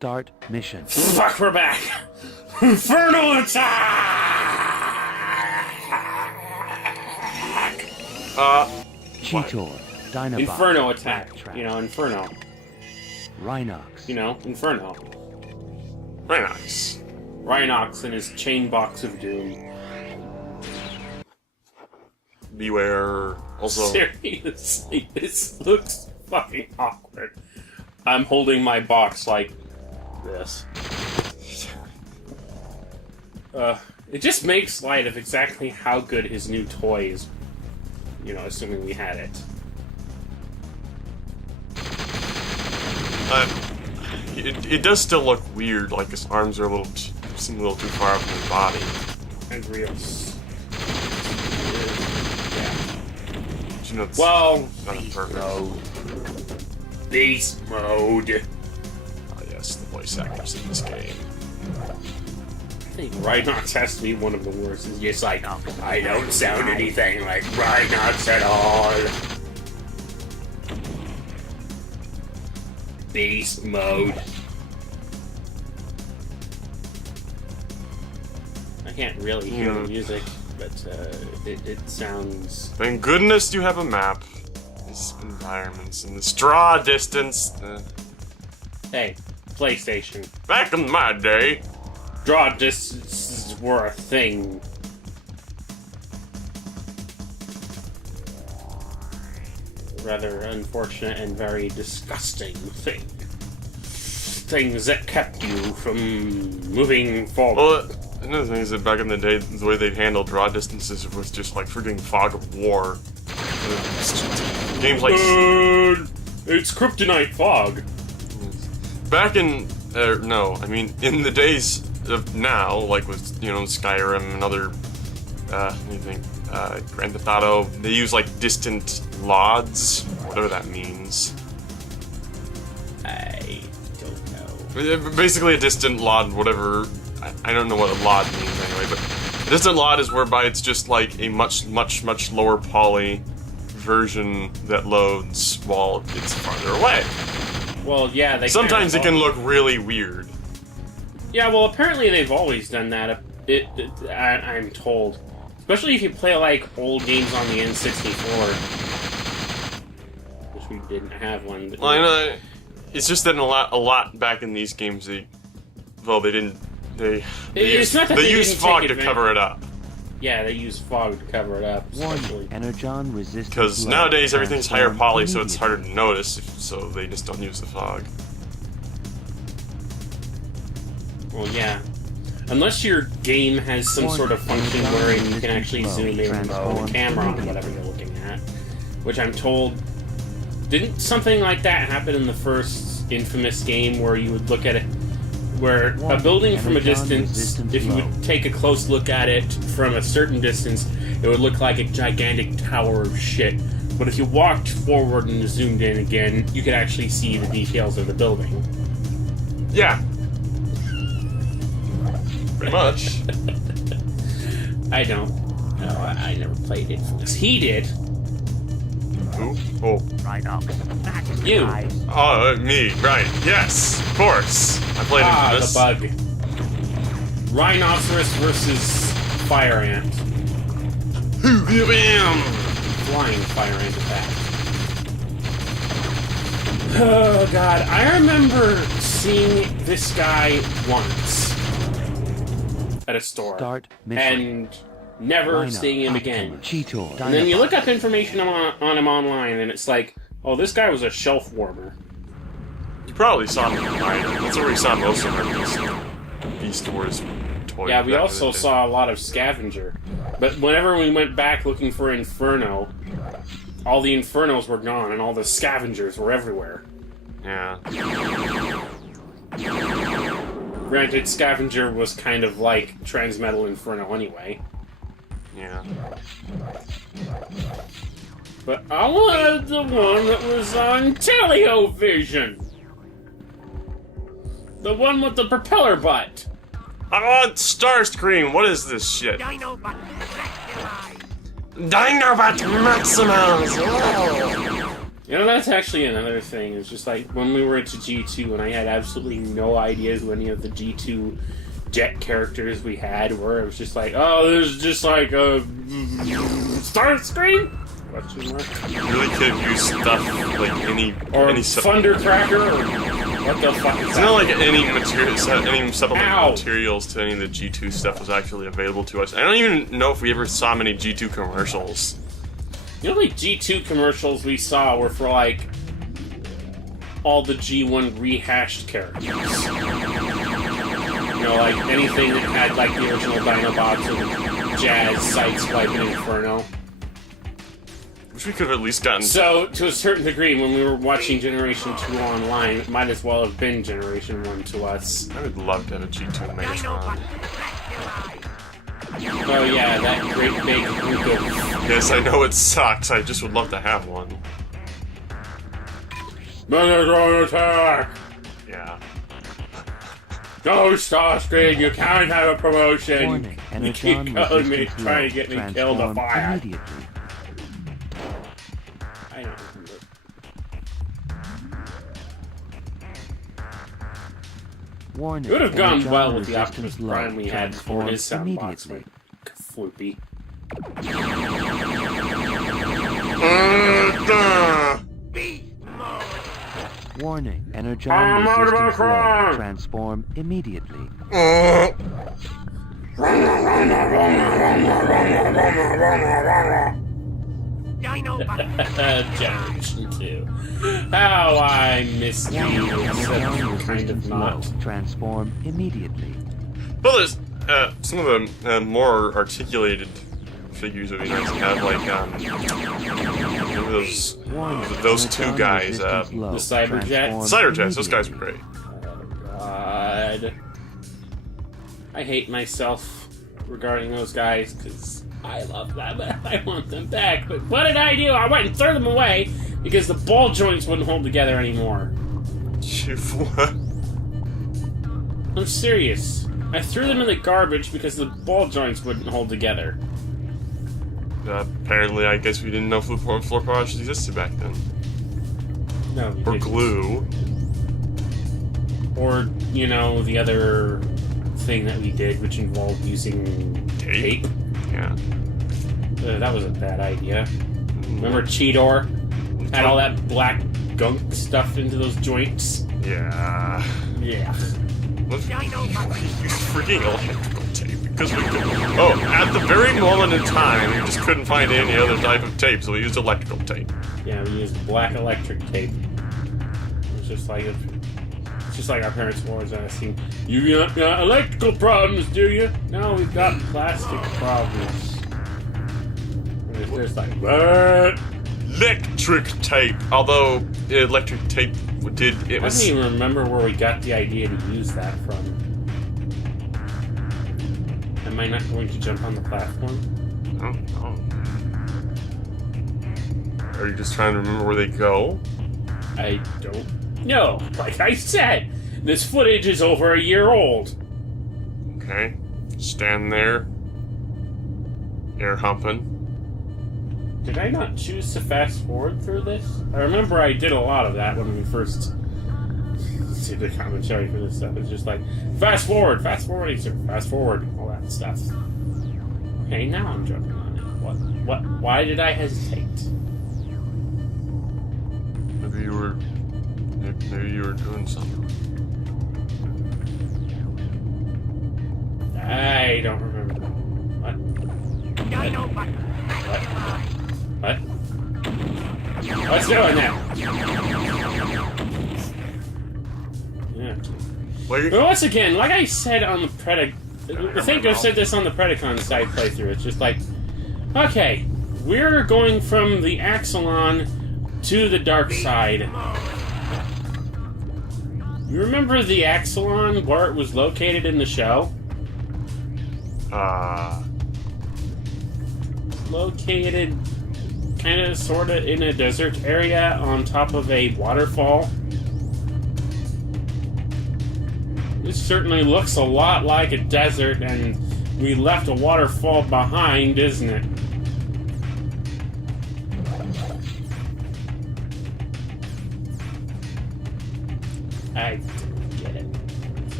Start mission. Fuck, we're back! Infernal attack! Cheetor. Dinobot. Inferno attack. Backtrack. You know, Inferno. Rhinox. You know, Inferno. Rhinox. Rhinox and his chain box of doom. Beware. Also, Seriously, this looks fucking awkward. I'm holding my box like this. It just makes light of exactly how good his new toy is. You know, assuming we had it. it does still look weird. Like his arms are seem a little too far up from his body. And real. Yeah. But, you know, it's Well, not beast perfect. mode. Beast mode. Oh yes, the voice actors in this game. I think Rhinox has to be one of the worst. It's just like, I don't sound anything like Rhinox at all. Beast mode. I can't really hear the music, but it sounds... Thank goodness you have a map. These environments and this draw distance. Hey, PlayStation. Back in my day. Draw distances were a thing. Rather unfortunate and very disgusting thing. Things that kept you from moving forward. Well, another thing is that back in the day, the way they handled draw distances was just like freaking fog of war. Games like it's kryptonite fog. back in in the days of now, like with Skyrim and other Grand Theft Auto, they use like distant LODs, whatever that means. I don't know. Basically, a distant LOD, whatever. I don't know what a LOD means anyway, but a distant LOD is whereby it's just like a much lower poly version that loads while it's farther away. Well, yeah, they Sometimes it can look really weird. Yeah, well, apparently they've always done that. I'm told. Especially if you play, like, old games on the N64. Which we didn't have one. Well, I know. It's just that a lot back in these games, they It's not that they use didn't fog take to cover it up. Yeah, they use fog to cover it up, especially. Energon resistant. Because nowadays everything's higher poly, so it's harder to notice, so they just don't use the fog. Well, yeah. Unless your game has some sort of function where you can actually zoom in the camera on whatever you're looking at. Which I'm told... Didn't something like that happen in the first infamous game where you would look at it... Where a building from a distance, if you would take a close look at it from a certain distance, it would look like a gigantic tower of shit. But if you walked forward and zoomed in again, you could actually see the details of the building. Yeah. Pretty much. I don't. No, I never played Infamous. He did. Who? Oh. Right up. You. Oh, me. Right. Yes. Of course. I played Infamous. The bug. Rhinoceros versus Fire Ant. Flying Fire Ant attack. Oh, God. I remember seeing this guy once at a store. Start mission. And never Rhino, seeing him again. Cheetor. And then you look up information on him online, and it's like, oh, this guy was a shelf warmer. You probably saw him online. That's where we saw most of our Beast Wars toys. Yeah, we back in also the day. saw a lot of Scavenger. But whenever we went back looking for Inferno, all the Infernos were gone, and all the Scavengers were everywhere. Yeah. Granted, Scavenger was kind of like Transmetal Inferno anyway. Yeah. But I wanted the one that was on Television! The one with the propeller butt! I want Starscream. What is this shit? Dinobot Maximus. Oh. You know, that's actually another thing. It's just like when we were into G2 and I had absolutely no idea who any of the G2 jet characters we had were. It was just like, oh, there's just like a start screen? Question mark. You really could have used stuff like any Thundercracker or what the fuck is it's that? not like any supplemental materials to any of the G2 stuff was actually available to us. I don't even know if we ever saw many G2 commercials. The only G2 commercials we saw were for, like, all the G1 rehashed characters. You know, like, anything that had, like, the original Dinobots or the Jazz, Sideswipe, and Inferno. Wish we could have at least gotten... So, to a certain degree, when we were watching Generation 2 online, it might as well have been Generation 1 to us. I would love to have a G2 Megatron. Oh yeah, that great big group of... Yes, I know it sucks, I just would love to have one. Megatron attack! Yeah. No, Starscream, you can't have a promotion! Warning, You keep Energon killing me, resistance trying to low. get me killed to Transform fire. immediately. I don't remember. Warning, It would have gone Energon well with the resistance Optimus low. Prime we had for his Transform soundbox, immediately. like floopy. Warning, Energon I'm out of resistance my low. car! Transform immediately. Generation 2. How I miss you, Energon except kind of resistance not. low. Transform immediately. Well, there's some of the more articulated figures would be nice to have, like remember those two Energon guys, resistance low. the Cyberjets? Transform Cider Jets. Those guys were immediately. great. Oh, God. I hate myself regarding those guys, because I love them. I want them back. But what did I do? I went and threw them away because the ball joints wouldn't hold together anymore. What? I'm serious. I threw them in the garbage because the ball joints wouldn't hold together. Apparently, I guess we didn't know floor polish existed back then. No, Or glue. Or, you know, the other thing that we did, which involved using tape. Yeah. That was a bad idea. Remember Cheetor? Had all that black gunk stuff into those joints? Yeah. Yeah. Let's use freaking electrical tape because we could. Oh, at the very moment in time, we just couldn't find any other type of tape, so we used electrical tape. Yeah, we used black electric tape. It was just like it's just like our parents were always asking, "You got electrical problems, do you?" No, we've got plastic problems. And it's just like, what? Electric tape. Although electric tape did it I was. don't even remember where we got the idea to use that from. Am I not going to jump on the platform? I don't know. Are you just trying to remember where they go? I don't know. Like I said, this footage is over a year old. Okay. Stand there. Air humping. Did I not choose to fast forward through this? I remember I did a lot of that when we first did the commentary for this stuff. It's just like, fast forward, fast forward, all that stuff. Okay, now I'm jumping on it. Why did I hesitate? Maybe you were doing something. I don't remember. What? What? What's doing that? Yeah. But once again, like I said on the I think I said this on the Predacon side playthrough, it's just like, okay, we're going from the Axelon to the dark side. You remember the Axelon, where it was located in the show? Located kind of, sort of, in a desert area on top of a waterfall. This certainly looks a lot like a desert, and we left a waterfall behind, isn't it?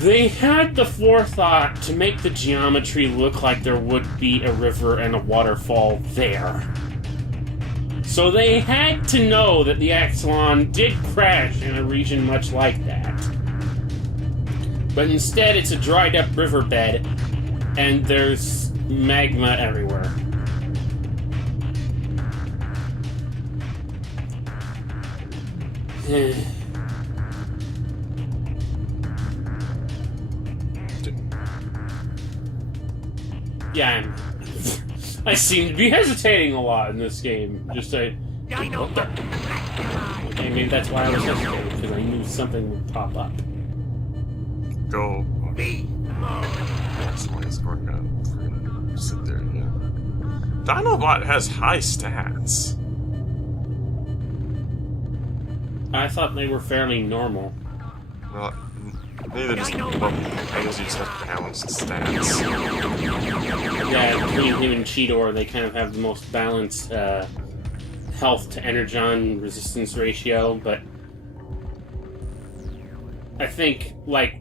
They had the forethought to make the geometry look like there would be a river and a waterfall there. So they had to know that the Axelon did crash in a region much like that. But instead, it's a dried up riverbed, and there's magma everywhere. Yeah, I seem to be hesitating a lot in this game. Just say, what the? Okay, maybe that's why I was hesitating, because I knew something would pop up. Go. Somebody's going to sit there, yeah. Dinobot has high stats. I thought they were fairly normal. Well, maybe they're just, well, I guess you just have balanced stats. Yeah, between him and Cheetor, they kind of have the most balanced health to energon resistance ratio, but I think, like,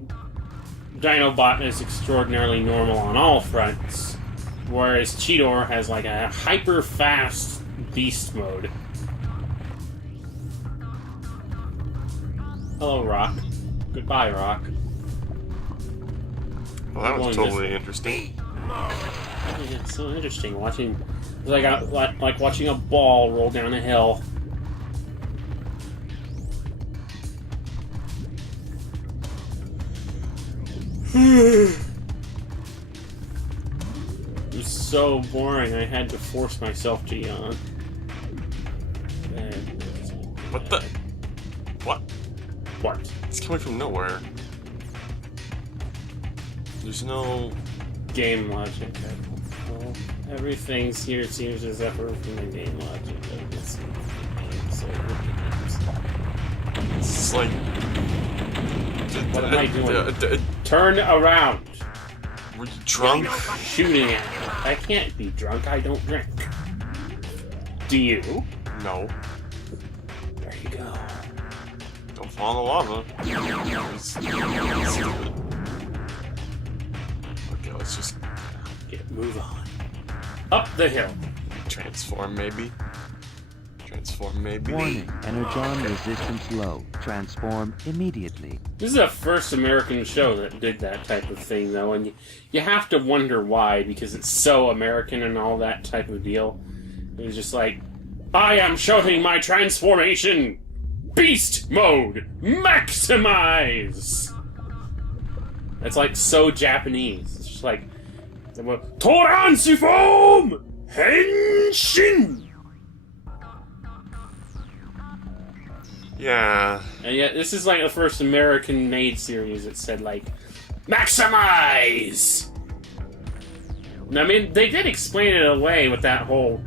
Dinobot is extraordinarily normal on all fronts, whereas Cheetor has, like, a hyper-fast beast mode. Hello, Rock. Goodbye, Rock. Well, that was totally interesting. Yeah, it's so interesting watching. It's like watching a ball roll down a hill. It was so boring. I had to force myself to yawn. What the? What? What? It's coming from nowhere. There's no Game logic. Well, everything here seems to suffer from the game logic of this game. So It's like. what am I doing? Turn around! Were you drunk? Shooting at me. I can't be drunk. I don't drink. Do you? No. There you go. Don't fall in the lava. It's stupid. Okay, let's just Move on. Up the hill. transform, maybe. Transform, maybe. Warning, energon resistance low. Transform immediately. This is the first American show that did that type of thing, though, and you have to wonder why, because it's so American and all that type of deal. It was just like, I am shouting my transformation! Beast mode! Maximize! It's like so Japanese. It's just like, Toransiform! Henshin! Yeah. And yet, this is like the first American-made series that said, like, maximize! I mean, they did explain it away with that whole...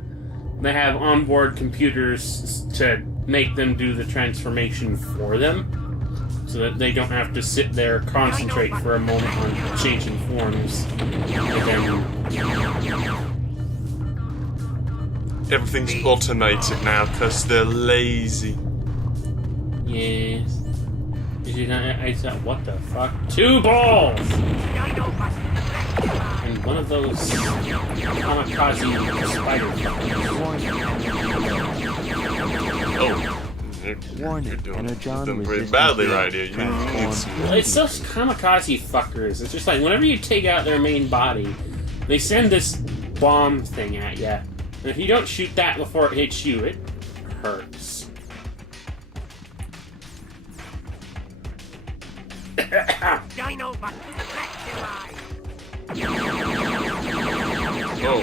They have onboard computers to make them do the transformation for them, so that they don't have to sit there, concentrate for a moment on changing forms. And then... Everything's automated now because they're lazy. Yes. Did you not? I thought, what the fuck? 2 balls! And one of those kamikaze spider Oh. Warning, You're doing energon pretty resistance badly low. right here. You need some... Well, it's those kamikaze fuckers. It's just like, whenever you take out their main body, they send this bomb thing at you. And if you don't shoot that before it hits you, it hurts. Oh.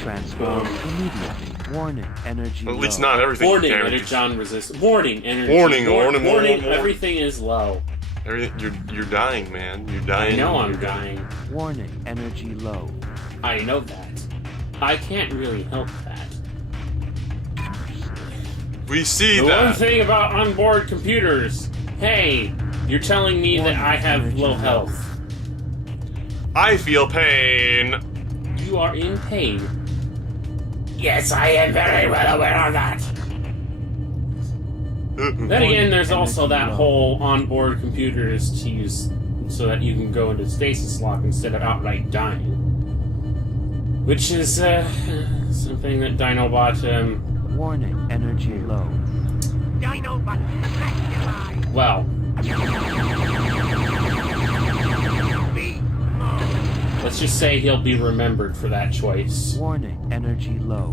Transform immediately. Warning, energy At least low. not everything. Warning, guarantees. energon resist. Warning, energy. Warning, warning, warning. warning. Everything is low. You're dying, man. You're dying. I know I'm You're dying. Warning, energy low. I know that. I can't really help that. We see The one that. thing about onboard computers, hey, you're telling me that I have low health. I feel pain. You are in pain. Yes, I am very well aware of that. Then again, there's also that whole onboard computers to use so that you can go into stasis lock instead of outright dying. Which is something that Dinobot... Warning, energy low. Dinobot, attack well... Let's just say he'll be remembered for that choice. Warning, energy low.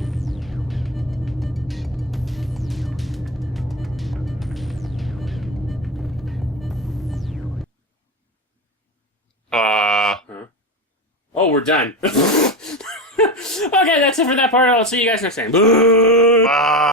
Huh? Oh, we're done. Okay, that's it for that part. I'll see you guys next time.